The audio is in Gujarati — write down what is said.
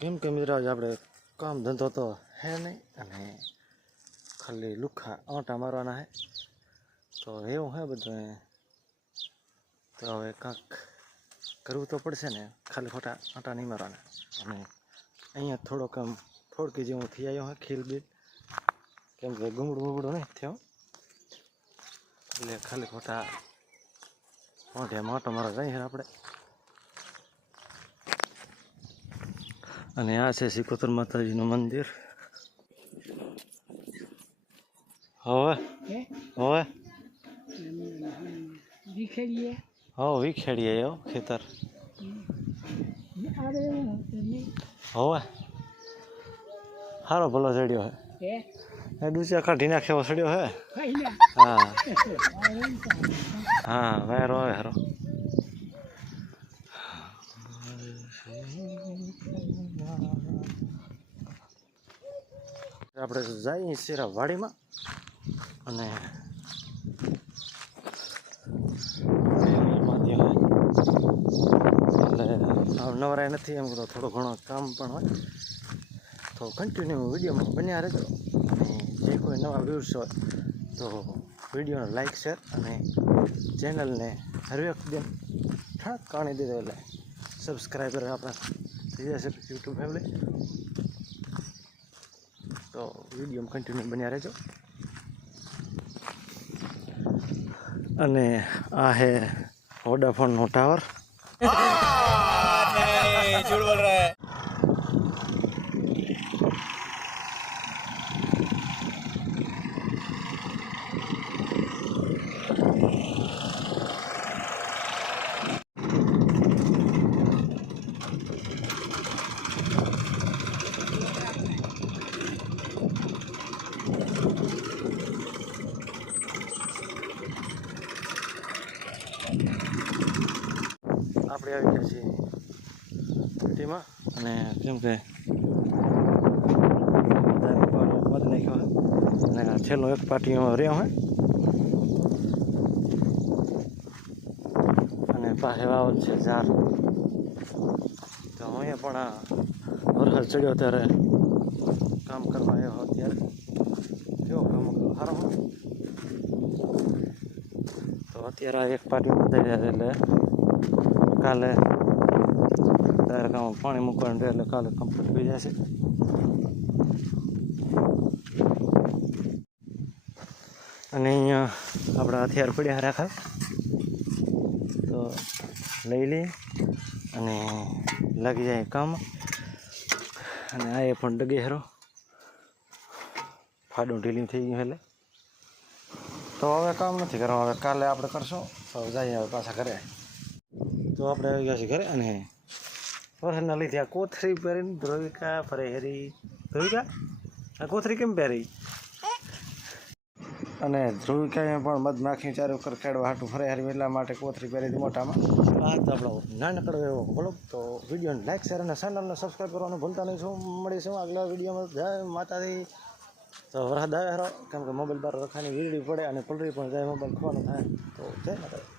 કેમ કે મિત્રો, આજે આપણે કામ ધંધો તો હે નહીં, અને ખાલી લુખા આંટા મારવાના હે. તો એવું હે બધું તો હવે કાંક કરવું તો પડશે ને, ખાલી ખોટા આંટા નહીં મારવાના. અને અહીંયા થોડોક આમ ફોડકી જેવું થઈ આવ્યો હે, ખીલ બીલ. કેમ કે ગુમડું ગુમડું નહીં થયો. એટલે ખાલી ખોટા મોઢે માટો મારો જઈએ આપણે. અને આ છે સિકોતર માતાજીનું મંદિર. હવે? હવે? વિખેરીએ હો વિખેડીએ હો ખેતર. હવે? સારો ભલો ચડ્યો હે. એ ડૂચા કાઢી નાખ્યો સડ્યો હે. હા. હા વાયરો આવે હારો. આપણે જઈએ શેરા વાડીમાં અને એટલે નવરાય નથી, એમ તો થોડું ઘણું કામ પણ હોય. તો કન્ટિન્યુ વિડીયોમાં બન્યા રહેજો. અને જે કોઈ નવા વ્યૂઝ હોય, તો વિડીયોને લાઈક શેર અને ચેનલને હરવેક એકદમ ઠાક કાણી દીધો એટલે સબસ્ક્રાઈબર આપણા થઈ જશે યુટ્યુબ ફેમિલી તો વિડીયોમાં કન્ટિન્યુ બન્યા રહેજો. અને આ હે વોડાફોનનો ટાવર આપણે આવી ગયા છીએ. સિટીમાં અને કેમ કે મત નાખ્યો અને છેલ્લો એક પાર્ટી રહ્યો હે. અને પાસે વાવલ છે ઝાર તો અહીંયા પણ આ વરસાદ ચડ્યો ત્યારે કામ કરવા આવ્યો અત્યારે કેવો કામ સારો તો અત્યારે એક થઈ જાય એટલે કાલે, તારે કામ પાણી મૂકવાનું રહે એટલે કાલે કમ્પ્લીટ થઈ જશે. અને અહીંયા આપણા હથિયાર પડ્યા રાખા. તો લઈ લઈએ અને લાગી જાય કામ. અને આ એ પણ ડગે હેરો. ફાડું ઢીલી થઈ ગયું એટલે. તો હવે કામ નથી કરવાનું, હવે કાલે આપણે કરશું. તો જઈએ હવે પાછા ઘરે. તો આપણે આવી ગયા છીએ ઘરે અને વરસાદના લીધે આ કોથળી પહેરીને ધ્રોવિકા ફરે હેરી. ધ્રોવિકા? આ કોથરી કેમ પહેરી? અને ધ્રુવિકાએ પણ મધમાખી ચારે કાઢવા હાટું ફરે હારી એટલા માટે કોથરી પહેરી હતી મોટામાં. આ તો આપણો નાનકડો એવો બોલો તો વિડીયોને લાઈક શેર અને ચેનલને સબસ્ક્રાઈબ કરવાનું ભૂલતા નહીં. શું મળીશું આગલા વિડીયોમાં? જય માતાજી. તો વરસાદ આવે હારો કેમ કે મોબાઈલ બહાર રખાની વીજળી પડે અને પલરી પણ જાય મોબાઈલ ખોવાનું થાય. તો જય માતાજી.